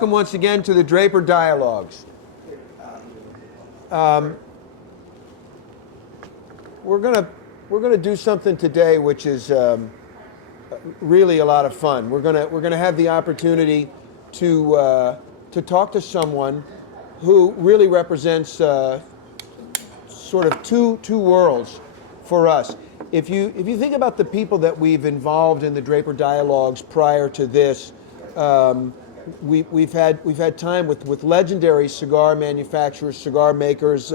welcome once again to the Draper Dialogues. We're gonna do something today which is really a lot of fun. We're gonna have the opportunity to talk to someone who really represents sort of two worlds for us. If you think about the people that we've involved in the Draper Dialogues prior to this, we've had time with legendary cigar manufacturers, cigar makers,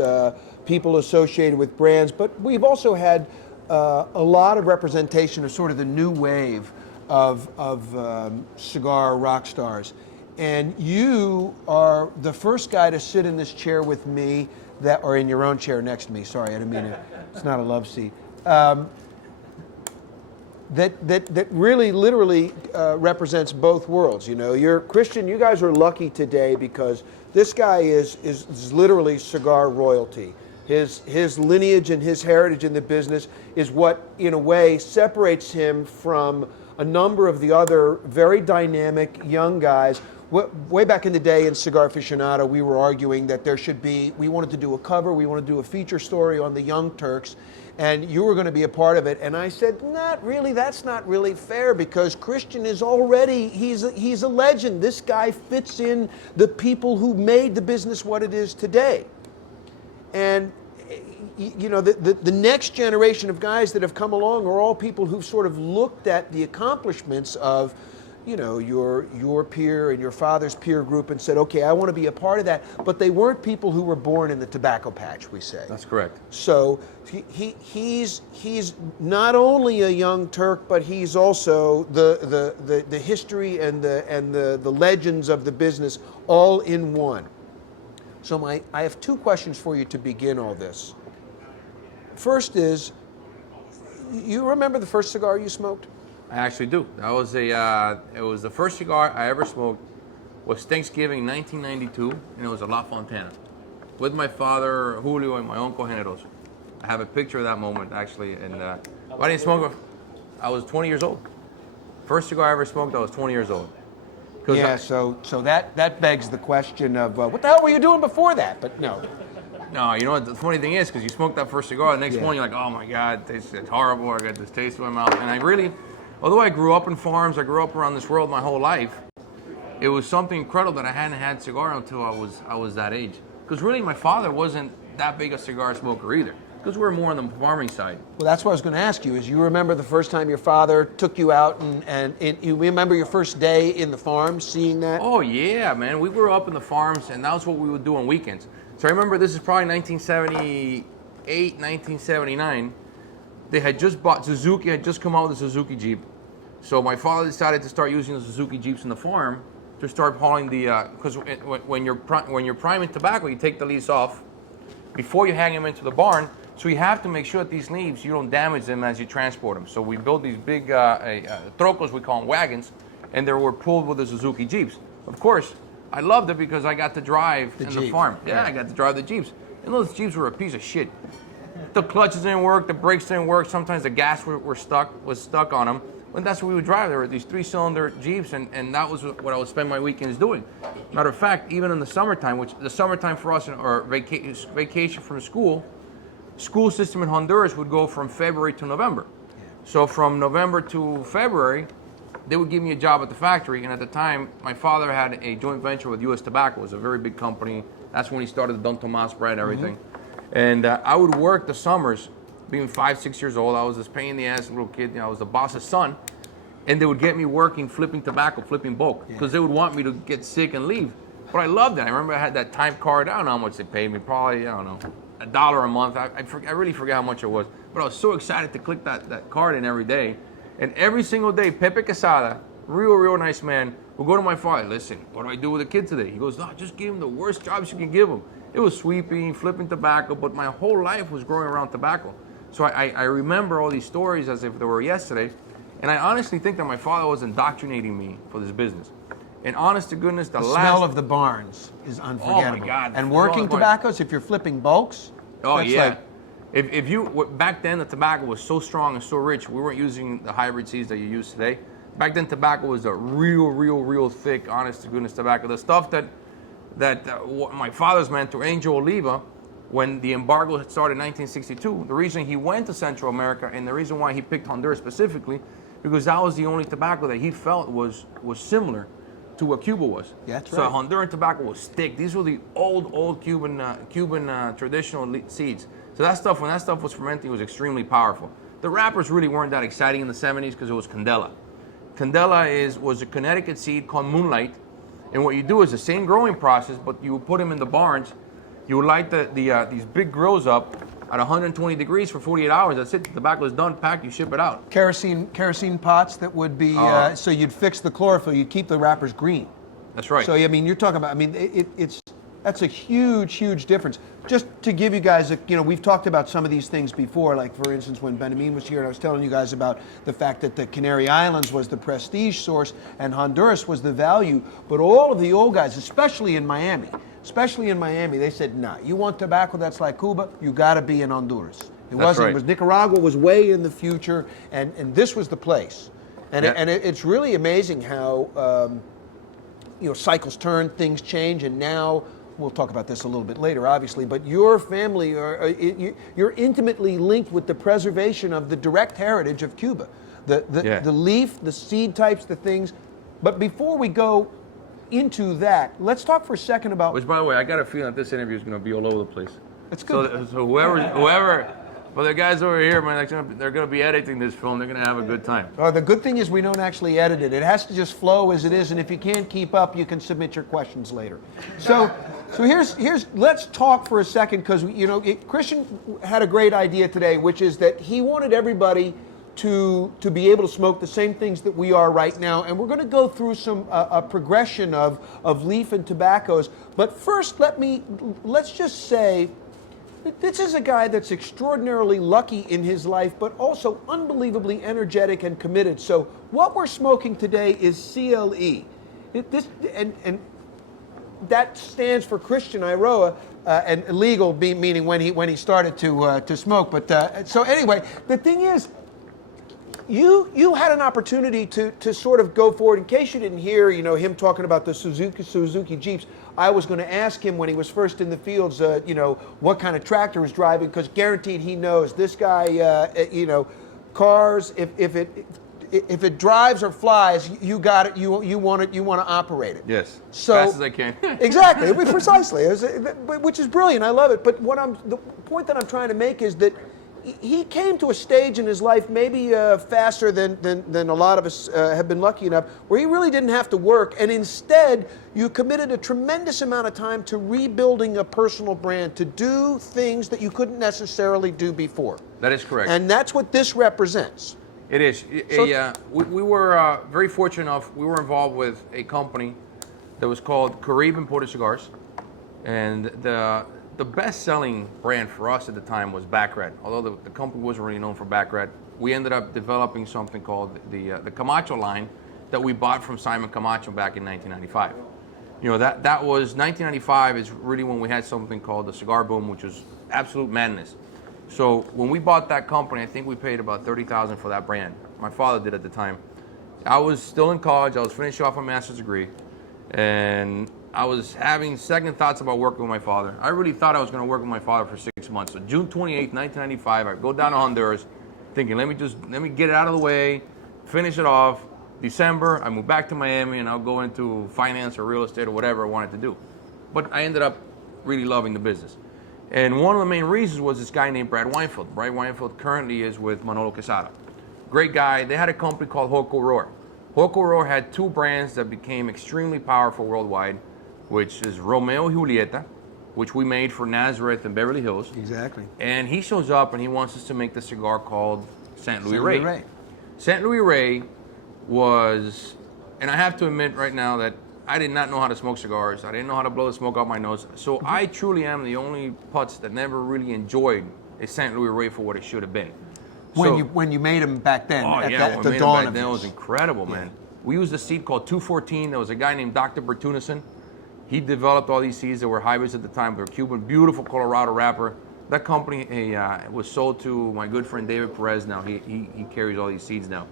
people associated with brands, but we've also had a lot of representation of sort of the new wave of cigar rock stars. And you are the first guy to sit in this chair with me, or in your own chair next to me. Sorry, I didn't mean it. It's not a love seat. That really literally represents both worlds. You know, you're Christian. You guys are lucky today because this guy is literally cigar royalty. His lineage and his heritage in the business is what, in a way, separates him from a number of the other very dynamic young guys. Way back in the day in Cigar Aficionado, we were arguing that we wanted to do a cover, we wanted to do a feature story on the Young Turks, and you were going to be a part of it. And I said, not really, that's not really fair, because Christian is already, he's a legend. This guy fits in the people who made the business what it is today. And you know, the next generation of guys that have come along are all people who've sort of looked at the accomplishments of, you know, your peer and your father's peer group and said, okay, I want to be a part of that. But they weren't people who were born in the tobacco patch, we say. That's correct. So he's not only a young Turk, but he's also the history and the legends of the business all in one. So I have two questions for you to begin all this. First is, you remember the first cigar you smoked? I actually do. That was it was the first cigar I ever smoked. Was Thanksgiving 1992, and it was a La Fontana, with my father, Julio, and my uncle Generoso. I have a picture of that moment actually, and I didn't smoke. I was 20 years old. First cigar I ever smoked, I was 20 years old. Yeah, so that begs the question of what the hell were you doing before that? But no. No, you know what the funny thing is, because you smoke that first cigar, the next morning you're like, oh my God, it's horrible, I got this taste in my mouth. And I really, although I grew up in farms, I grew up around this world my whole life, it was something incredible that I hadn't had cigar until I was that age. Because really my father wasn't that big a cigar smoker either, because we were more on the farming side. Well, that's what I was going to ask you, is you remember the first time your father took you out and you remember your first day in the farm, seeing that? Oh yeah, man, we grew up in the farms, and that was what we would do on weekends. So I remember this is probably 1978, 1979. They had just bought, Suzuki had just come out with a Suzuki Jeep. So my father decided to start using the Suzuki Jeeps in the farm to start hauling the, because when you're priming tobacco, you take the leaves off before you hang them into the barn. So you have to make sure that these leaves, you don't damage them as you transport them. So we built these big trocos, we call them wagons, and they were pulled with the Suzuki Jeeps. Of course, I loved it because I got to drive the farm. Yeah, I got to drive the Jeeps. And those Jeeps were a piece of shit. The clutches didn't work, the brakes didn't work, sometimes the gas was stuck on them. And that's what we would drive. There were these 3-cylinder Jeeps, and that was what I would spend my weekends doing. Matter of fact, even in the summertime, which the summertime for us, or vacation from school system in Honduras would go from February to November. So from November to February, they would give me a job at the factory, and at the time, my father had a joint venture with U.S. Tobacco. It was a very big company. That's when he started the Don Tomas brand and everything. Mm-hmm. And I would work the summers, being 5, 6 years old. I was this pain in the ass little kid. You know, I was the boss's son. And they would get me working, flipping tobacco, flipping bulk, because they would want me to get sick and leave. But I loved it. I remember I had that time card. I don't know how much they paid me. Probably, I don't know, $1 a month. I really forget how much it was. But I was so excited to click that card in every day. And every single day, Pepe Quesada, real nice man, would go to my father, listen, what do I do with the kid today? He goes, no, just give him the worst jobs you can give him. It was sweeping, flipping tobacco, but my whole life was growing around tobacco. So I remember all these stories as if they were yesterday. And I honestly think that my father was indoctrinating me for this business. And honest to goodness, the smell of the barns is unforgettable. Oh my God. And working tobaccos, if you're flipping bulks, oh yeah. Like, if you, back then the tobacco was so strong and so rich, we weren't using the hybrid seeds that you use today. Back then, tobacco was a real thick, honest to goodness tobacco. The stuff that my father's mentor, Angel Oliva, when the embargo had started in 1962, the reason he went to Central America and the reason why he picked Honduras specifically, because that was the only tobacco that he felt was similar to what Cuba was. Yeah, that's so right. Honduran tobacco was thick. These were the old Cuban traditional seeds. So when that stuff was fermenting, it was extremely powerful. The wrappers really weren't that exciting in the 70s because it was Candela. Candela was a Connecticut seed called Moonlight, and what you do is the same growing process, but you would put them in the barns. You would light these big grills up at 120 degrees for 48 hours. That's it. The tobacco is done, packed. You ship it out. Kerosene pots that would be so you'd fix the chlorophyll. You'd keep the wrappers green. That's right. So I mean, you're talking about. I mean, that's a huge difference. Just to give you guys, we've talked about some of these things before. Like for instance, when Benjamin was here, I was telling you guys about the fact that the Canary Islands was the prestige source and Honduras was the value. But all of the old guys, especially in Miami, they said, nah, you want tobacco that's like Cuba, you got to be in Honduras. It wasn't. Right. It was Nicaragua was way in the future, and this was the place. And it's really amazing how cycles turn, things change, and now. We'll talk about this a little bit later, obviously, but your family, you're intimately linked with the preservation of the direct heritage of Cuba. The leaf, the seed types, the things. But before we go into that, let's talk for a second about... Which, by the way, I got a feeling that this interview is going to be all over the place. It's good. So whoever... Well, the guys over here, man, they're going to be editing this film. They're going to have a good time. The good thing is we don't actually edit it. It has to just flow as it is, and if you can't keep up, you can submit your questions later. So here's let's talk for a second, because Christian had a great idea today, which is that he wanted everybody to be able to smoke the same things that we are right now, and we're going to go through a progression of leaf and tobaccos. But first, let's just say. This is a guy that's extraordinarily lucky in his life, but also unbelievably energetic and committed. So what we're smoking today is CLE. And that stands for Christian Eiroa, and illegal meaning when he started to smoke. But so anyway, the thing is, you had an opportunity to sort of go forward. In case you didn't hear, him talking about the Suzuki Jeeps. I was going to ask him when he was first in the fields, what kind of tractor he was driving, because guaranteed he knows this guy. Cars. If it drives or flies, you got it. You want it. You want to operate it. Yes. So fast as I can. Exactly. Precisely. Which is brilliant. I love it. But the point that I'm trying to make is that. He came to a stage in his life, maybe faster than a lot of us have been lucky enough, where he really didn't have to work, and instead you committed a tremendous amount of time to rebuilding a personal brand, to do things that you couldn't necessarily do before. That is correct. And that's what this represents. It is. We were very fortunate enough. We were involved with a company that was called Caribe Imported Cigars, and the best-selling brand for us at the time was Baccarat. Although the company wasn't really known for Baccarat, we ended up developing something called the Camacho line that we bought from Simon Camacho back in 1995. That was 1995 is really when we had something called the cigar boom, which was absolute madness. So when we bought that company, I think we paid about $30,000 for that brand. My father did at the time. I was still in college. I was finishing off my master's degree, and I was having second thoughts about working with my father. I really thought I was going to work with my father for 6 months. So June 28th, 1995, I go down to Honduras thinking, let me get it out of the way, finish it off. December, I move back to Miami, and I'll go into finance or real estate or whatever I wanted to do. But I ended up really loving the business. And one of the main reasons was this guy named Brad Weinfeld. Brad Weinfeld currently is with Manolo Quesada. Great guy. They had a company called Hoco Roar. Hoco Roar had two brands that became extremely powerful worldwide, which is Romeo y Julieta, which we made for Nazareth and Beverly Hills. Exactly. And he shows up and he wants us to make the cigar called Saint Louis Rey. Saint Louis Rey was, and I have to admit right now that I did not know how to smoke cigars. I didn't know how to blow the smoke out my nose. So I truly am the only putz that never really enjoyed a Saint Louis Rey for what it should have been. When you made them back then, at the dawn of it. It was incredible, man. We used a seed called 214. There was a guy named Dr. Bertunison. He developed all these seeds that were hybrids at the time. They were Cuban, beautiful Colorado wrapper. That company was sold to my good friend David Perez now. He carries all these seeds now.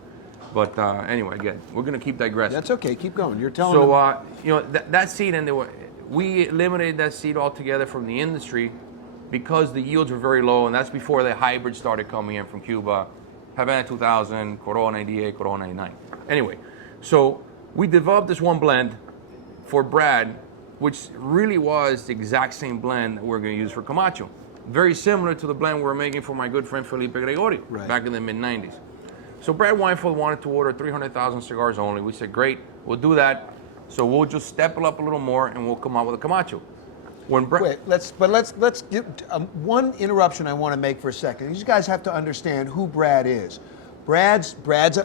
But anyway, again, we're going to keep digressing. That's okay. Keep going. You're telling So, them. you know, that seed, and we eliminated that seed altogether from the industry because the yields were very low, and that's before the hybrids started coming in from Cuba. Havana 2000, Corojo 98, Corojo 99. Anyway, so we developed this one blend for Brad, which really was the exact same blend that we're going to use for Camacho. Very similar to the blend we were making for my good friend Felipe Gregorio back in the mid-90s. So Brad Weinfeld wanted to order 300,000 cigars only. We said, great, we'll do that. So we'll just step it up a little more and we'll come out with a Camacho. Wait, let's give one interruption I want to make for a second. These guys have to understand who Brad is. Brad's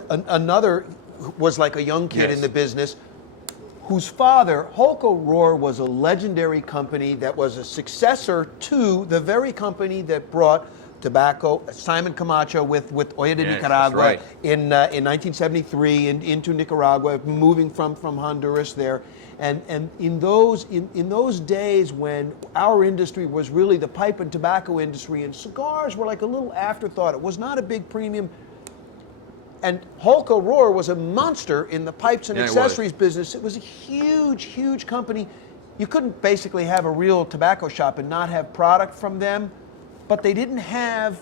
another was like a young kid in the business, whose father, Holco Rohr, was a legendary company that was a successor to the very company that brought tobacco, Simon Camacho with Olla de Nicaragua in 1973 into Nicaragua, moving from Honduras there. And in those days when our industry was really the pipe and tobacco industry, and cigars were like a little afterthought. It was not a big premium. And Holco Rohr was a monster in the pipes and accessories business. It was a huge, huge company. You couldn't basically have a real tobacco shop and not have product from them. But they didn't have,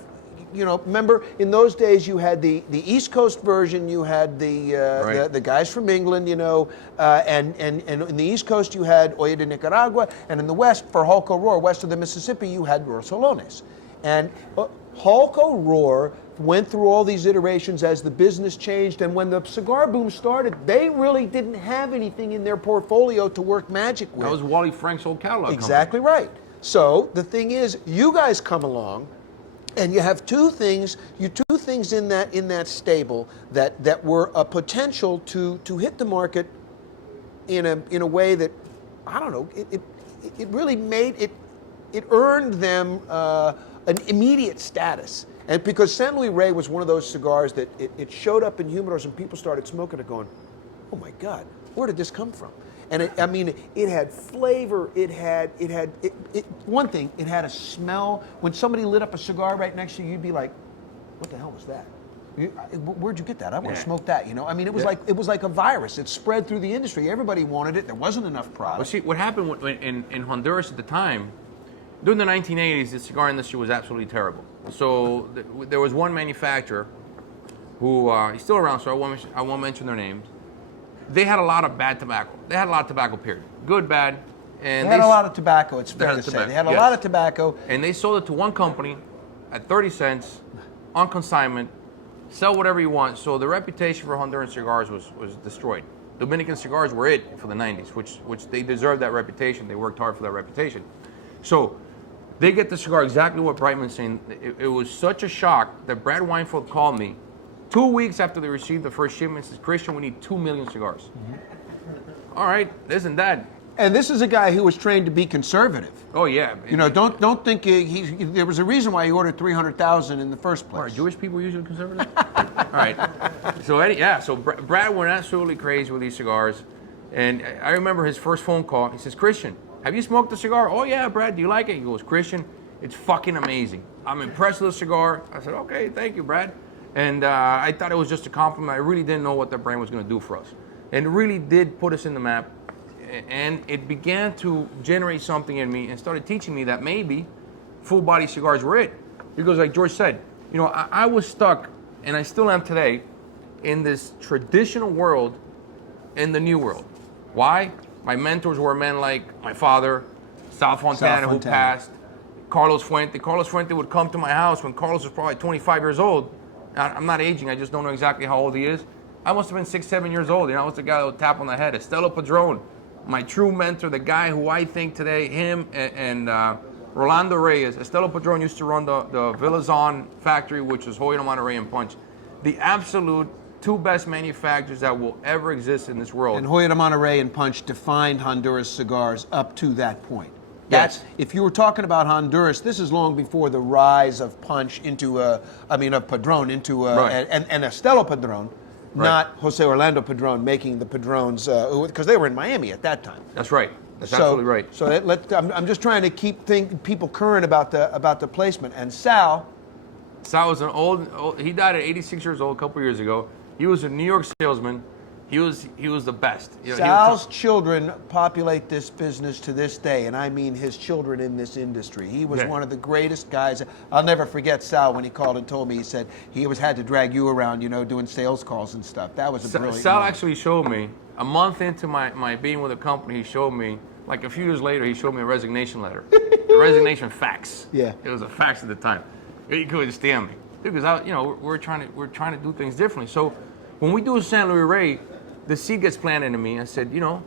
you know, remember in those days you had the East Coast version, you had the guys from England, you know, and in the East Coast you had Olla de Nicaragua, and in the West, for Holco Rohr, west of the Mississippi, you had Rosolones. And Holco Rohr went through all these iterations as the business changed, and when the cigar boom started, they really didn't have anything in their portfolio to work magic with. That was Wally Frank's old catalog. Exactly right. So the thing is, you guys come along, and you have two things in that stable that were a potential to hit the market in a way that, I don't know, it really made it earned them an immediate status. And because San Luis Rey was one of those cigars that it showed up in humidors and people started smoking it going, oh my God, where did this come from? And it had flavor. It had one thing. It had a smell. When somebody lit up a cigar right next to you, you'd be like, "What the hell was that? Where'd you get that? I want to smoke that." You know, I mean, it was like a virus. It spread through the industry. Everybody wanted it. There wasn't enough product. Well, see, what happened in Honduras at the time, during the 1980s, the cigar industry was absolutely terrible. So there was one manufacturer who he's still around, so I won't mention their names. They had a lot of bad tobacco. They had a lot of tobacco, period. Good, bad. And they had a lot of tobacco, it's fair to say. They had a lot of tobacco. And they sold it to one company at 30 cents on consignment. Sell whatever you want. So the reputation for Honduran cigars was destroyed. Dominican cigars were it for the 90s, which they deserved that reputation. They worked hard for that reputation. So they get the cigar exactly what Brightman's saying. It was such a shock that Brad Weinfeld called me 2 weeks after they received the first shipment. Says, Christian, we need 2 million cigars. Mm-hmm. All right, isn't that? And this is a guy who was trained to be conservative. Oh yeah. You know, don't think there was a reason why he ordered 300,000 in the first place. Are Jewish people usually conservative? All right. So Brad went absolutely crazy with these cigars, and I remember his first phone call. He says, Christian, have you smoked the cigar? Oh yeah, Brad, do you like it? He goes, Christian, it's fucking amazing. I'm impressed with the cigar. I said, okay, thank you, Brad. And I thought it was just a compliment. I really didn't know what that brand was going to do for us. And it really did put us in the map. And it began to generate something in me and started teaching me that maybe full-body cigars were it. Because like George said, you know, I was stuck, and I still am today, in this traditional world and the new world. Why? My mentors were men like my father, Sal Fontana, who passed, Carlos Fuente. Carlos Fuente would come to my house when Carlos was probably 25 years old. I'm not aging, I just don't know exactly how old he is. I must have been 6, 7 years old. You know, I was the guy that would tap on the head. Estelo Padron, my true mentor, the guy who I think today, him and Rolando Reyes. Estelo Padron used to run the Villazon factory, which was Hoyo Monterrey and Punch. The absolute 2 best manufacturers that will ever exist in this world. And Hoyo de Monterrey and Punch defined Honduras cigars up to that point. Yes. If you were talking about Honduras, this is long before the rise of Punch into of Padron into and Estelo Padron, not Jose Orlando Padron making the Padrones because they were in Miami at that time. That's right. That's absolutely right. So I'm just trying to keep people current about the placement. And Sal, Sal was an old, he died at 86 years old a couple years ago. He was a New York salesman. He was the best. You know, Sal's children populate this business to this day, and I mean his children in this industry. He was one of the greatest guys. I'll never forget Sal when he called and told me, he said he always had to drag you around, you know, doing sales calls and stuff. That was a brilliant Sal moment. actually showed me, a month into my being with the company, he showed me, like a few years later, he showed me a resignation letter. A resignation fax. Yeah. It was a fax at the time. He couldn't stand me. Because, you know, we're trying to do things differently. So when we do San Luis Rey, the seed gets planted into me. I said, you know,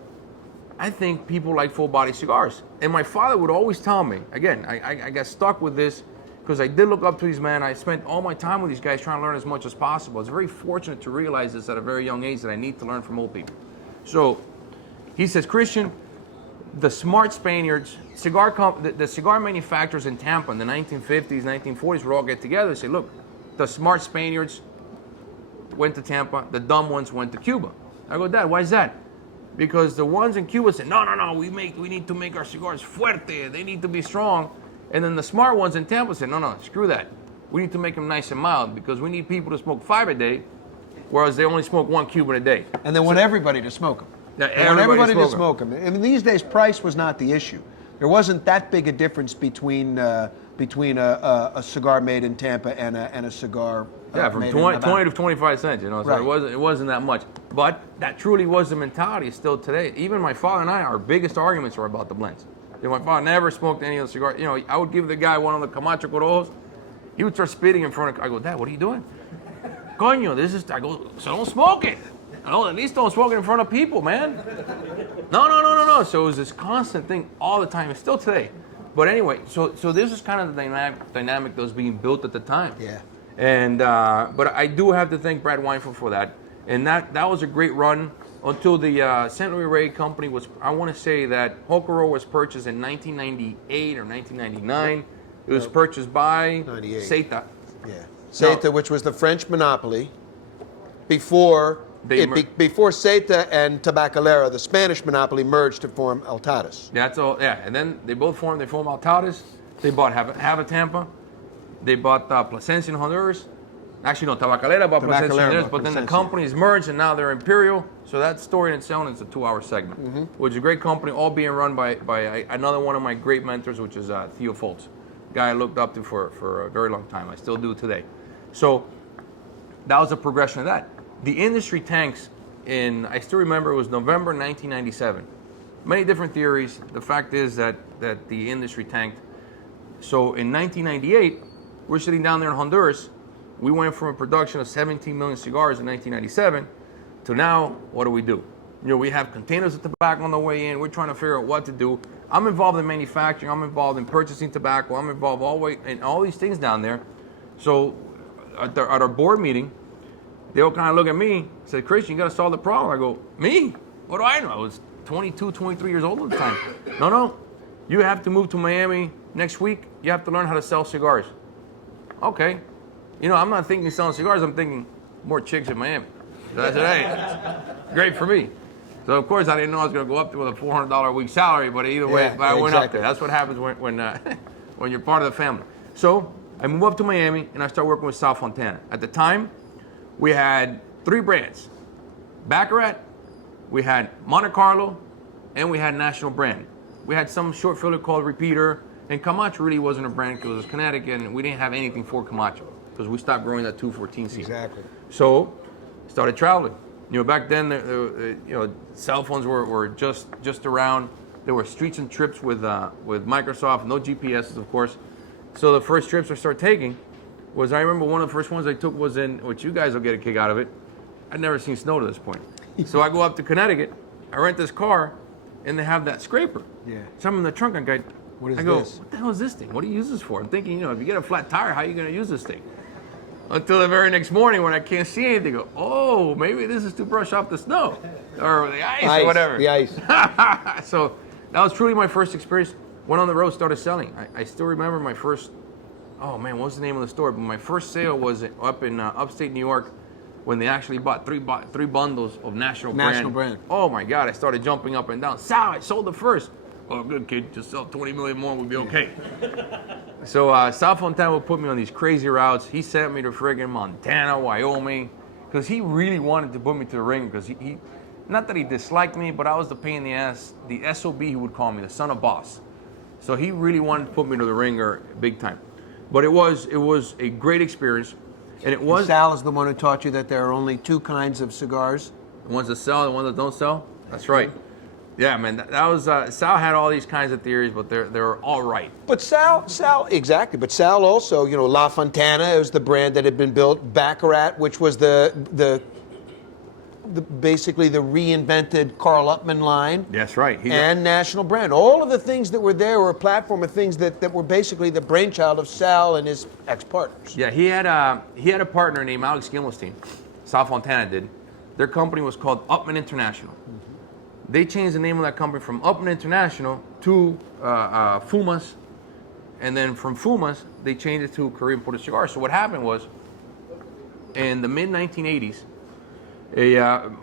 I think people like full-body cigars. And my father would always tell me, again, I got stuck with this because I did look up to these men. I spent all my time with these guys trying to learn as much as possible. I was very fortunate to realize this at a very young age, that I need to learn from old people. So he says, Christian, the smart Spaniards, the cigar manufacturers in Tampa in the 1950s, 1940s would all get together and say, look, the smart Spaniards went to Tampa, the dumb ones went to Cuba. I go, Dad, why is that? Because the ones in Cuba said, no, we need to make our cigars fuerte, they need to be strong. And then the smart ones in Tampa said, no, screw that. We need to make them nice and mild because we need people to smoke 5 a day, whereas they only smoke 1 Cuban a day. And they want everybody to smoke them. Yeah, They want everybody to smoke smoke them. I mean, these days, price was not the issue. There wasn't that big a difference between a cigar made in Tampa and a cigar from made 20 to 25 cents, you know, so Right. it wasn't that much. But that truly was the mentality still today. Even my father and I, our biggest arguments were about the blends. You know, my father never smoked any of the cigars. You know, I would give the guy one of the Camacho Corojos. He would start spitting in front of, I go, Dad, what are you doing? Coño, I go, so don't smoke it. No, at least don't smoke it in front of people, man. No. So it was this constant thing all the time, and still today. But anyway, so this is kind of the dynamic that was being built at the time. Yeah. And but I do have to thank Brad Weinfeld for that. And that was a great run until the San Luis Rey company was, I want to say that Corojo was purchased in 1998 or 1999. It was purchased by 98. Seita. Yeah. Seita, which was the French monopoly, before Seita and Tabacalera, the Spanish monopoly, merged to form Altadas. That's all. Yeah, and then they formed Altadas. They bought Hava Tampa. They bought Plasencia in Honduras. Actually, no, Tabacalera bought Plasencia in Honduras, but then the companies merged and now they're Imperial. So that story in itself is a 2-hour segment, which is a great company, all being run by another one of my great mentors, which is Theo Foltz, guy I looked up to for a very long time. I still do today. So that was a progression of that. The industry tanks I still remember it was November 1997. Many different theories. The fact is that the industry tanked. So in 1998, we're sitting down there in Honduras. We went from a production of 17 million cigars in 1997 to now, what do? You know, we have containers of tobacco on the way in. We're trying to figure out what to do. I'm involved in manufacturing. I'm involved in purchasing tobacco. I'm involved in all these things down there. So at our board meeting, they all kind of look at me, said, Christian, you got to solve the problem. I go, me? What do I know? I was 22, 23 years old at the time. No, you have to move to Miami next week. You have to learn how to sell cigars. Okay. You know, I'm not thinking selling cigars. I'm thinking more chicks in Miami. So I said, hey, great for me. So, of course, I didn't know I was going to go up there with a $400 a week salary, but either way, I went up there. That's what happens when you're part of the family. So I moved up to Miami, and I started working with Sal Fontana. At the time, we had 3 brands. Baccarat, we had Monte Carlo, and we had National Brand. We had some short filler called Repeater, and Camacho really wasn't a brand because it was Connecticut, and we didn't have anything for Camacho because we stopped growing that 214 season. Exactly. So, started traveling. You know, back then, you know, cell phones were just around. There were streets and trips with Microsoft, no GPSs, of course. So the first trips I started taking was, I remember one of the first ones I took was in, which you guys will get a kick out of it. I'd never seen snow to this point. So I go up to Connecticut, I rent this car, and they have that scraper. Yeah. So I'm in the trunk, I go, What is what this? the hell is this thing? What do you use this for? I'm thinking, you know, if you get a flat tire, how are you going to use this thing? Until the very next morning when I can't see anything, go, oh, maybe this is to brush off the snow or the ice or whatever. The ice. So that was truly my first experience. Went on the road, started selling. I still remember my first, oh man, what was the name of the store? But my first sale was up in upstate New York when they actually bought three bundles of National Brand. Oh my God, I started jumping up and down. Sal, I sold the first. Oh, good kid, just sell 20 million more, we'll be okay. So Sal Fontana would put me on these crazy routes. He sent me to friggin' Montana, Wyoming, because he really wanted to put me to the ring because he, not that he disliked me, but I was the pain in the ass, the SOB he would call me, the son of boss. So he really wanted to put me to the ringer big time. But it was a great experience. And it was... Sal is the one who taught you that there are only two kinds of cigars. The ones that sell, the ones that don't sell? That's right. Yeah, man, that was... Sal had all these kinds of theories, but they're all right. But Sal, exactly. But Sal also, you know, La Fontana was the brand that had been built. Baccarat, which was the basically the reinvented Carl Upman line. That's right. And national brand. All of the things that were there were a platform of things that were basically the brainchild of Sal and his ex-partners. Yeah, he had a partner named Alex Gilmelstein. Sal Fontana did. Their company was called Upman International. Mm-hmm. They changed the name of that company from Upman International to Fumas, and then from Fumas they changed it to Korean Imported Cigars. So what happened was, in the mid-1980s,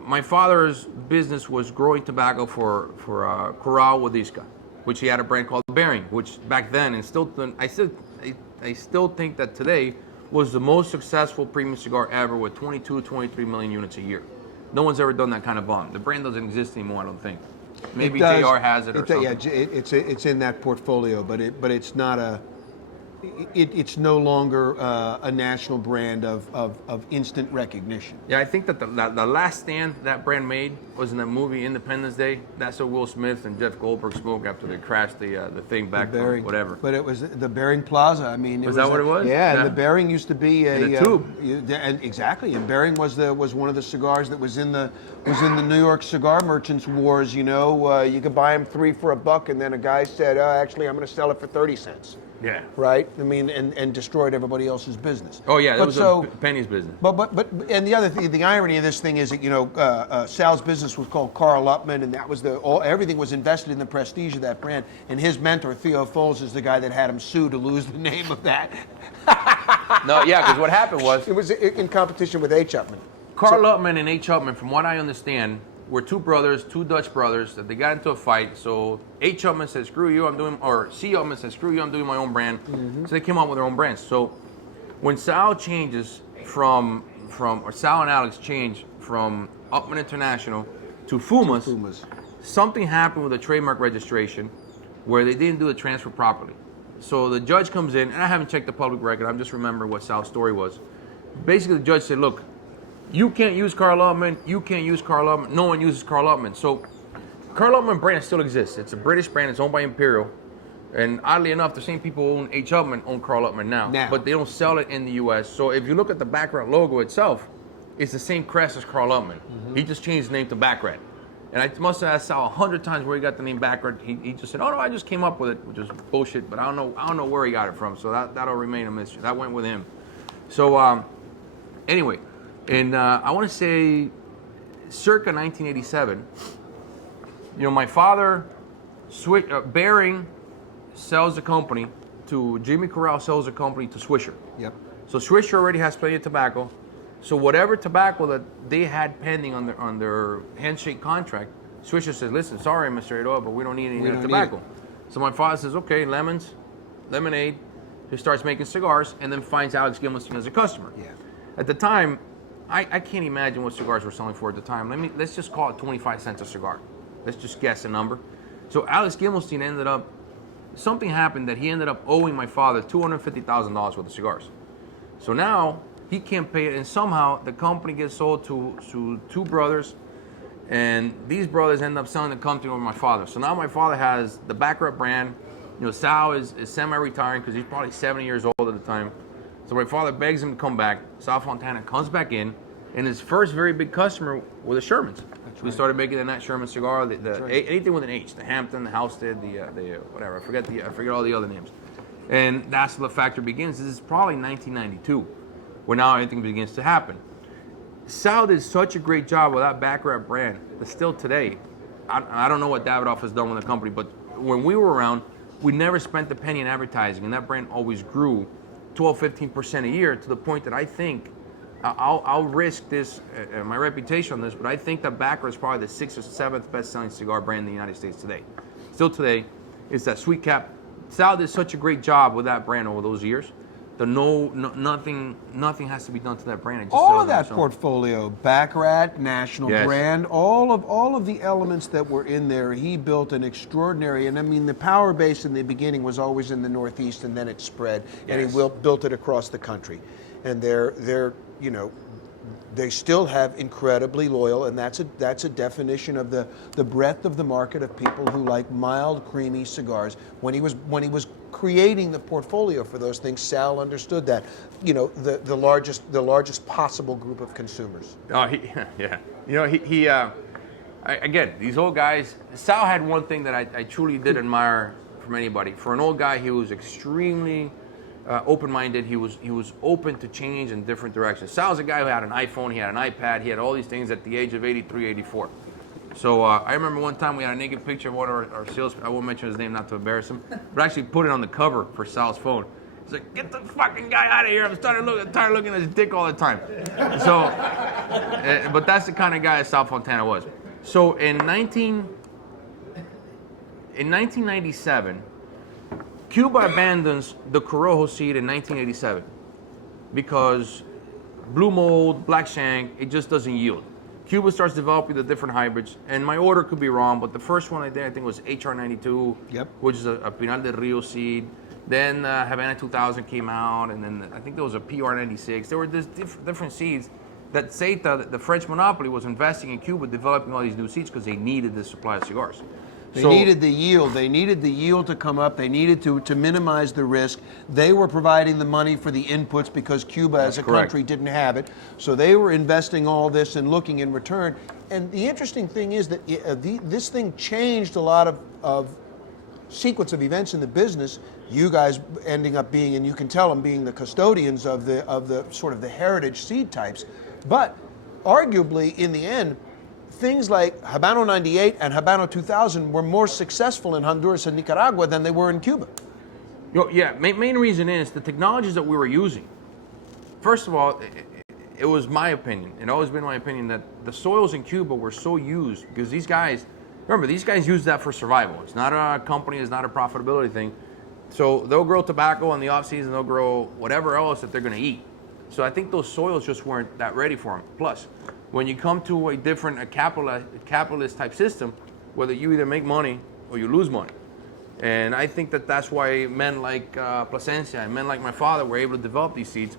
my father's business was growing tobacco for Corojo Wadisca, which he had a brand called Bearing, which back then, and I still think that today, was the most successful premium cigar ever with 22, 23 million units a year. No one's ever done that kind of volume. The brand doesn't exist anymore, I don't think. Maybe JR has it or something. Yeah, it's in that portfolio, but it's not a... It's no longer a national brand of instant recognition. Yeah, I think that the last stand that brand made was in the movie Independence Day. That's what Will Smith and Jeff Goldberg spoke after they crashed the thing back from whatever. But it was the Bearing Plaza. I mean, was that what it was? Yeah, and the Bearing used to be in a tube. And exactly, and Bearing was one of the cigars that was in the New York Cigar Merchants Wars. You know, you could buy them 3 for $1, and then a guy said, actually, I'm going to sell it for 30 cents. Yeah. Right? I mean, and destroyed everybody else's business. Oh yeah, it was a penny's business. But and the other thing, the irony of this thing is that, you know, Sal's business was called Carl Upman, and that was everything was invested in the prestige of that brand. And his mentor, Theo Foles, is the guy that had him sue to lose the name of that. No, yeah, because what happened was... It was in competition with H. Upman. Carl Upman and H. Upman, from what I understand, were two Dutch brothers, that they got into a fight. So H. Upman said, screw you, C. Upman said, screw you, I'm doing my own brand. Mm-hmm. So they came up with their own brands. So when Sal changes or Sal and Alex change from Upman International to Fumas, something happened with the trademark registration where they didn't do the transfer properly. So the judge comes in, and I haven't checked the public record, I'm just remembering what Sal's story was. Basically the judge said, look, you can't use Carl Upman. You can't use Carl Upman. No one uses Carl Upman. So, Carl Upman brand still exists. It's a British brand. It's owned by Imperial. And oddly enough, the same people who own H. Upman own Carl Upman now. But they don't sell it in the U.S. So, if you look at the Baccarat logo itself, it's the same crest as Carl Upman. Mm-hmm. He just changed the name to Baccarat. And I must have asked Sal 100 times where he got the name Baccarat. He just said, oh, no, I just came up with it, which is bullshit. But I don't know where he got it from. So, that'll remain a mystery. That went with him. So, anyway... And I want to say, circa 1987, you know, my father, Bearing sells the company to Jimmy Corral, sells the company to Swisher. Yep. So Swisher already has plenty of tobacco. So whatever tobacco that they had pending on their handshake contract, Swisher says, listen, sorry, Mr. Eiroa, but we don't need any tobacco. So my father says, okay, lemons, lemonade. He starts making cigars and then finds Alex Gilmelstein as a customer. Yeah. At the time, I can't imagine what cigars were selling for at the time. Let's just call it 25 cents a cigar. Let's just guess a number. So Alex Gilmelstein something happened that he ended up owing my father $250,000 worth of cigars. So now he can't pay it, and somehow the company gets sold to two brothers, and these brothers end up selling the company over my father. So now my father has the Baccarat brand. You know, Sal is semi-retiring because he's probably 70 years old at the time. So my father begs him to come back. Sal Fontana comes back in, and his first very big customer were the Shermans. That's we started making the Nat Sherman cigar, anything with an H, the Hampton, the Halstead, the whatever. I forget all the other names. And that's where the factory begins. This is probably 1992, where now everything begins to happen. Sal did such a great job with that Baccarat brand that still today, I don't know what Davidoff has done with the company, but when we were around, we never spent a penny in advertising, and that brand always grew 12-15% a year, to the point that I think I'll risk this, my reputation on this, but I think that Baccarat is probably the 6th or 7th best-selling cigar brand in the United States today. Still today, it's that sweet cap Sal did such a great job with that brand over those years. Nothing has to be done to that brand. It just All sells of that on its own. portfolio, Baccarat, National Yes. Brand, all of the elements that were in there, he built an extraordinary, and I mean the power base in the beginning was always in the Northeast and then it spread, and he Yes. built it across the country. And they're you know, they still have incredibly loyal, and that's a definition of the breadth of the market of people who like mild, creamy cigars. When he was creating the portfolio for those things, Sal understood that, you know, the largest possible group of consumers. Oh, yeah. You know, again, these old guys. Sal had one thing that I truly did admire from anybody. For an old guy, he was extremely open-minded. He was open to change in different directions. Sal's a guy who had an iPhone, he had an iPad, he had all these things at the age of 83, 84. So I remember one time we had a naked picture of one of our sales. I won't mention his name not to embarrass him, but actually put it on the cover for Sal's phone. He's like, "Get the fucking guy out of here! I'm tired of looking at his dick all the time." So, but that's the kind of guy that Sal Fontana was. So in 1997. Cuba abandons the Corojo seed in 1987 because blue mold, black shank, it just doesn't yield. Cuba starts developing the different hybrids, and my order could be wrong, but the first one I did, I think, was HR92, Yep. which is a Pinal del Rio seed. Then Havana 2000 came out, and then I think there was a PR96. There were just different seeds that Zeta, the French monopoly, was investing in Cuba, developing all these new seeds because they needed the supply of cigars. They needed the yield. They needed the yield to come up. They needed to minimize the risk. They were providing the money for the inputs because Cuba as a country didn't have it. So they were investing all this and looking in return. And the interesting thing is that this thing changed a lot of sequence of events in the business. You guys ending up being, and you can tell them, being the custodians of the sort of the heritage seed types. But arguably, in the end, things like Habano 98 and Habano 2000 were more successful in Honduras and Nicaragua than they were in Cuba. Yeah, main reason is the technologies that we were using. First of all, it was my opinion, it always been my opinion, that the soils in Cuba were so used because these guys use that for survival. It's not a company, it's not a profitability thing. So they'll grow tobacco in the off season, they'll grow whatever else that they're going to eat. So I think those soils just weren't that ready for them. Plus, when you come to a different capitalist type system, whether you either make money or you lose money. And I think that's why men like Plasencia and men like my father were able to develop these seeds.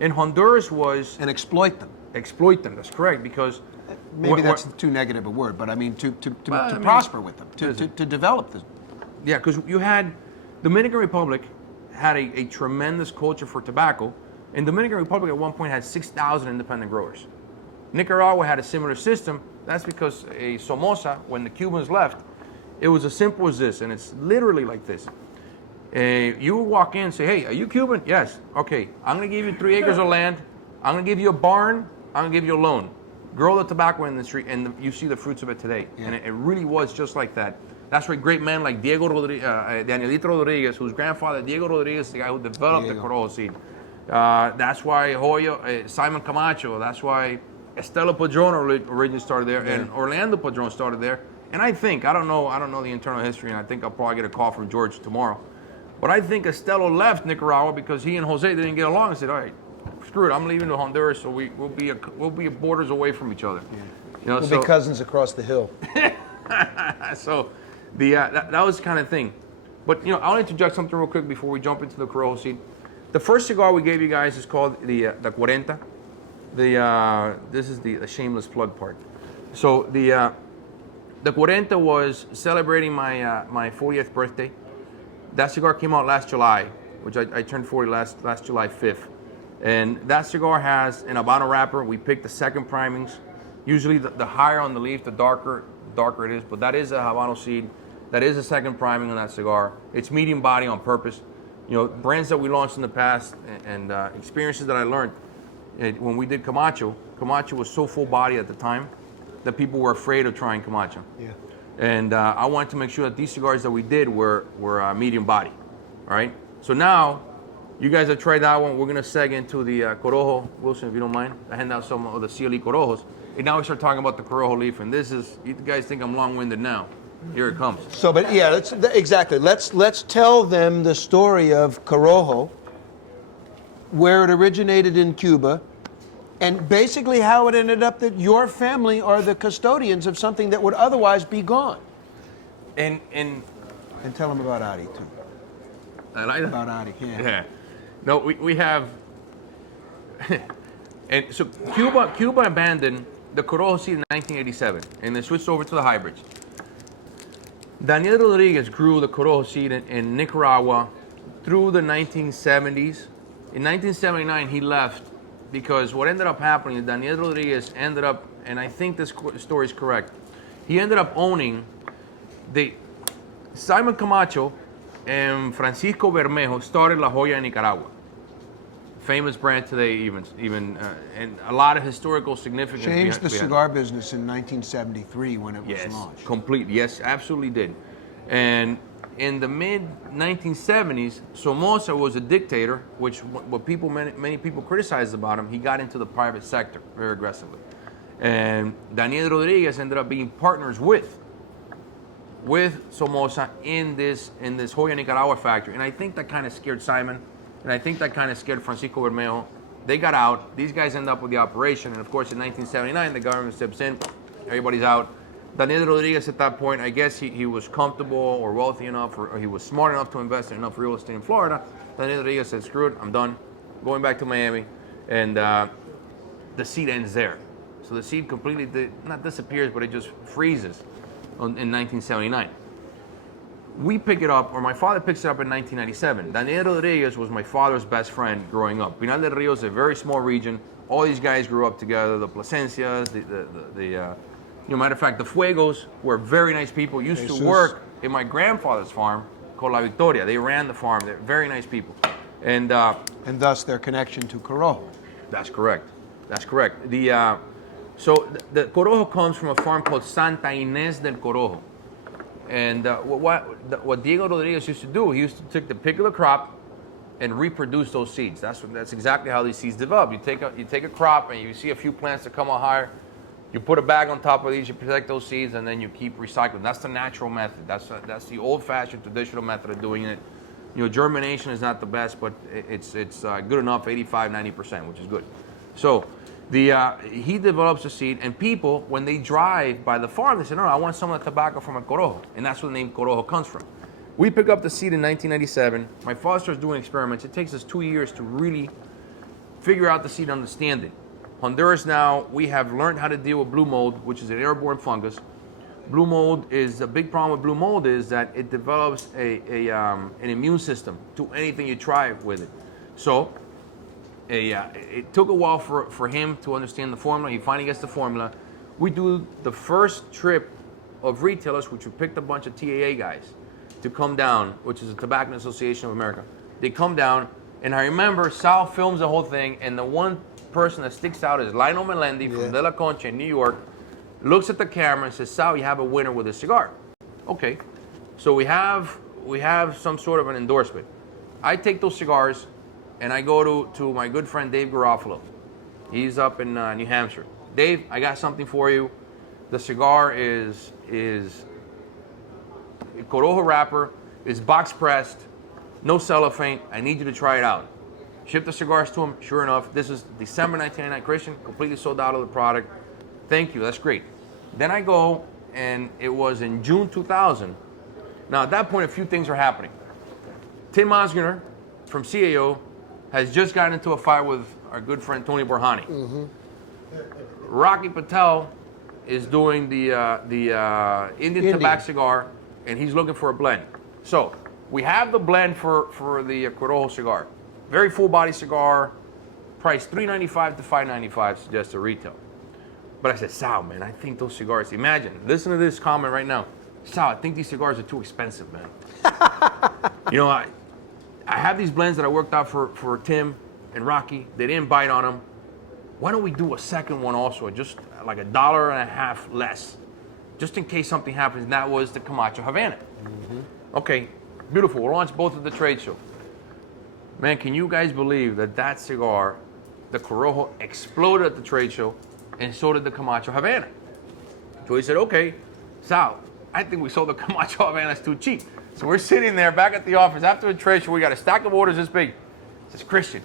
And Honduras was... And exploit them. Exploit them, that's correct, because... Maybe that's too negative a word, but I mean to prosper with them, to develop them. Yeah, because you had... Dominican Republic had a tremendous culture for tobacco, and Dominican Republic at one point had 6,000 independent growers. Nicaragua had a similar system. That's because a Somoza, when the Cubans left, it was as simple as this, and it's literally like this. You would walk in and say, "Hey, are you Cuban?" "Yes." "Okay, I'm going to give you 3 acres of land. I'm going to give you a barn. I'm going to give you a loan. Grow the tobacco industry," and you see the fruits of it today. Yeah. And it really was just like that. That's where great men like Danielito Rodriguez, whose grandfather, Diego Rodriguez, the guy who developed the Corojo seed. That's why Simon Camacho, that's why Estela Padron originally started there, and Orlando Padron started there. And I don't know the internal history, and I think I'll probably get a call from George tomorrow. But I think Estela left Nicaragua because he and Jose didn't get along and said, "All right, screw it, I'm leaving to Honduras, so we'll be borders away from each other." Yeah. You know, we'll be cousins across the hill. So that was the kind of thing. But you know, I'll interject something real quick before we jump into the Corojo seed. The first cigar we gave you guys is called the 40. This is the shameless plug part. So the 40 was celebrating my 40th birthday. That cigar came out last July, which I turned 40 last July 5th. And that cigar has an Habano wrapper. We picked the second primings. Usually the higher on the leaf, the darker it is. But that is a Habano seed. That is a second priming on that cigar. It's medium body on purpose. You know, brands that we launched in the past and experiences that I learned. When we did Camacho was so full body at the time that people were afraid of trying Camacho. Yeah. And I wanted to make sure that these cigars that we did were medium body. All right. So now, you guys have tried that one. We're gonna seg into the Corojo, Wilson, if you don't mind. I hand out some of the CLE Corojos. And now we start talking about the Corojo leaf. And this is, you guys think I'm long-winded now. Here it comes. So, but yeah, exactly. Let's tell them the story of Corojo, where it originated in Cuba, and basically how it ended up that your family are the custodians of something that would otherwise be gone. And tell them about Ari too. I like that. About Ari, yeah. Yeah. No, we have. And so Cuba abandoned the Corojo seed in 1987, and they switched over to the hybrids. Daniel Rodriguez grew the Corojo seed in Nicaragua through the 1970s. In 1979, he left because what ended up happening, Daniel Rodriguez ended up, and I think this story is correct, he ended up owning Simon Camacho and Francisco Bermejo started La Joya in Nicaragua. Famous brand today, even and a lot of historical significance. Changed the cigar business in 1973 when it was Yes, launched. completely. Yes, absolutely did. And in the mid 1970s, Somoza was a dictator, which what many people criticized about him. He got into the private sector very aggressively, and Daniel Rodriguez ended up being partners with Somoza in this Joya Nicaragua factory, and I think that kind of scared Simon. And I think that kind of scared Francisco Bermejo. They got out. These guys end up with the operation. And of course, in 1979, the government steps in. Everybody's out. Daniel Rodriguez, at that point, I guess he was comfortable or wealthy enough, or he was smart enough to invest in enough real estate in Florida. Daniel Rodriguez said, screw it, I'm done. Going back to Miami. And the seed ends there. So the seed completely, not disappears, but it just freezes in 1979. We pick it up, or my father picks it up in 1997. Daniel Rodriguez was my father's best friend growing up. Pinal del Rio is a very small region. All these guys grew up together. The Plasencias, matter of fact, the Fuegos were very nice people. Used to work in my grandfather's farm called La Victoria. They ran the farm. They're very nice people, and thus their connection to Corojo. That's correct. That's correct. So the Corojo comes from a farm called Santa Inés del Corojo. And what Diego Rodriguez used to do, he used to take the pick of the crop and reproduce those seeds. That's exactly how these seeds develop. You take a crop and you see a few plants that come out higher. You put a bag on top of these, you protect those seeds, and then you keep recycling. That's the natural method. That's the old-fashioned traditional method of doing it. Germination is not the best, but it's good enough, 85, 90%, which is good. So he develops a seed, and people, when they drive by the farm, they say, no, I want some of the tobacco from a Corojo, and that's where the name Corojo comes from. We pick up the seed in 1997. My father starts doing experiments. It takes us 2 years to really figure out the seed, understand it. Honduras now, we have learned how to deal with blue mold, which is an airborne fungus. Blue mold is, a big problem with blue mold is that it develops an immune system to anything you try with it. So, it took a while for him to understand the formula. He finally gets the formula. We do the first trip of retailers, which we picked a bunch of TAA guys to come down, which is the Tobacco Association of America. They come down, and I remember Sal films the whole thing, and the one person that sticks out is Lionel Melendi from De La Concha in New York, looks at the camera and says, Sal, you have a winner with a cigar. Okay, so we have some sort of an endorsement. I take those cigars, and I go to my good friend Dave Garofalo. He's up in New Hampshire. Dave, I got something for you. The cigar is Corojo wrapper, is box pressed, no cellophane. I need you to try it out. Ship the cigars to him. Sure enough, this is December 1999. Christian, completely sold out of the product. Thank you, that's great. Then I go, and it was in June 2000. Now at that point, a few things are happening. Tim Osgener from CAO has just gotten into a fight with our good friend Tony Borhani. Mm-hmm. Rocky Patel is doing the Indian tobacco cigar, and he's looking for a blend. So we have the blend for the Corojo cigar. Very full body cigar, priced $395 to $595, suggested retail. But I said, Sal, man, I think those cigars, imagine, listen to this comment right now. Sal, I think these cigars are too expensive, man. I have these blends that I worked out for Tim and Rocky. They didn't bite on them. Why don't we do a second one also, just like $1.50 less, just in case something happens? And that was the Camacho Havana. Mm-hmm. Okay, beautiful. We'll launch both at the trade show. Man, can you guys believe that cigar, the Corojo, exploded at the trade show, and so did the Camacho Havana? So he said, okay, Sal, I think we sold the Camacho Habanas too cheap. So we're sitting there back at the office after a trade show. We got a stack of orders this big. Says, Christian,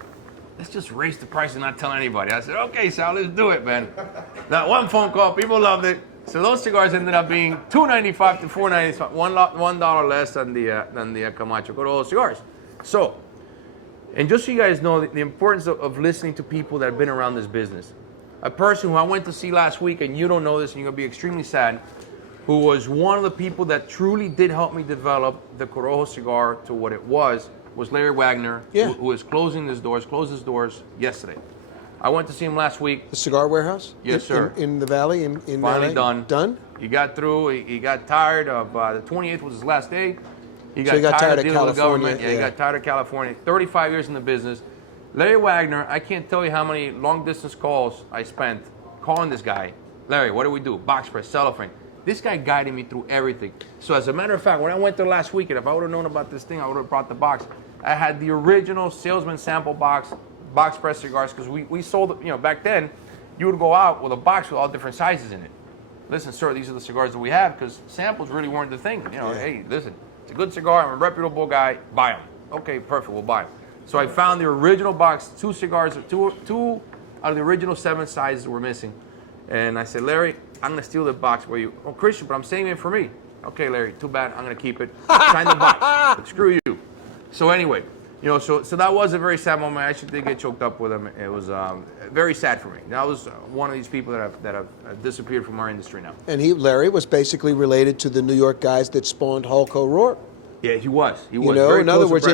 let's just raise the price and not tell anybody. I said, okay, Sal, let's do it, man. That one phone call, people loved it. So those cigars ended up being $2.95 to $4.95, $1 less than the Camacho Corojo cigars. So, and just so you guys know the importance of listening to people that have been around this business. A person who I went to see last week, and you don't know this, and you're gonna be extremely sad, who was one of the people that truly did help me develop the Corojo cigar to what it was Larry Wagner, who is closed his doors yesterday. I went to see him last week. The Cigar Warehouse? Yes, sir. In the Valley? In Finally LA? done. Done? He got through. He got tired of, the 28th was his last day. He So he got tired of dealing with the California, government. Yeah, he yeah. got tired of California. 35 years in the business. Larry Wagner, I can't tell you how many long distance calls I spent calling this guy. Larry, what do we do? Box press, cellophane. This guy guided me through everything. So as a matter of fact, when I went there last week, and if I would have known about this thing, I would have brought the box. I had the original salesman sample box press cigars, because we sold, back then, you would go out with a box with all different sizes in it. Listen, sir, these are the cigars that we have, because samples really weren't the thing. Hey, listen, it's a good cigar, I'm a reputable guy, buy them. Okay, perfect, we'll buy them. So I found the original box, two cigars, two out of the original 7 sizes were missing. And I said, Larry, I'm going to steal the box for you. Oh, Christian, but I'm saving it for me. Okay, Larry, too bad. I'm going to keep it. Sign the box. But screw you. So anyway, so that was a very sad moment. I actually did get choked up with him. It was very sad for me. That was one of these people that have disappeared from our industry now. And Larry was basically related to the New York guys that spawned Hulk O'Rourke. Yeah, he was. Very in other words,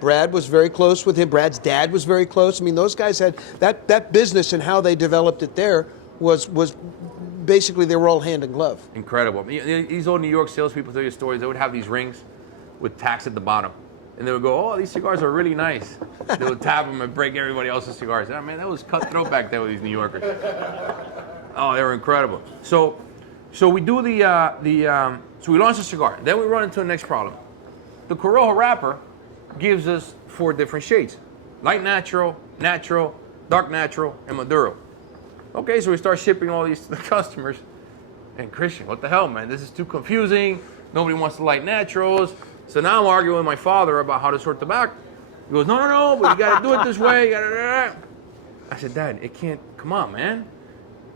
Brad was very close with him. Brad's dad was very close. I mean, those guys had that business, and how they developed it there was basically they were all hand in glove. Incredible. These old New York salespeople tell you stories. They would have these rings with tacks at the bottom. And they would go, oh, these cigars are really nice. They would tap them and break everybody else's cigars. I mean, that was cutthroat back then with these New Yorkers. Oh, they were incredible. So we do so we launch the cigar. Then we run into the next problem. The Corojo wrapper gives us 4 different shades: light natural, natural, dark natural, and Maduro. Okay, so we start shipping all these to the customers. And Christian, what the hell, man? This is too confusing. Nobody wants the light naturals. So now I'm arguing with my father about how to sort tobacco. He goes, no, but you got to do it this way. I said, Dad, it can't. Come on, man.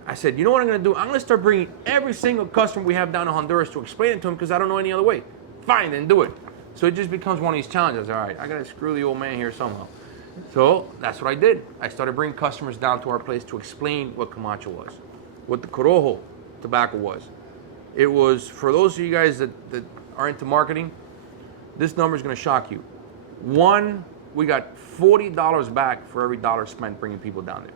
I said, you know what I'm going to do? I'm going to start bringing every single customer we have down in Honduras to explain it to him, because I don't know any other way. Fine, then do it. So it just becomes one of these challenges. All right, I got to screw the old man here somehow. So that's what I did. I started bringing customers down to our place to explain what Camacho was, what the Corojo tobacco was. It was, for those of you guys that are into marketing, this number is going to shock you. We got $40 back for every dollar spent bringing people down there.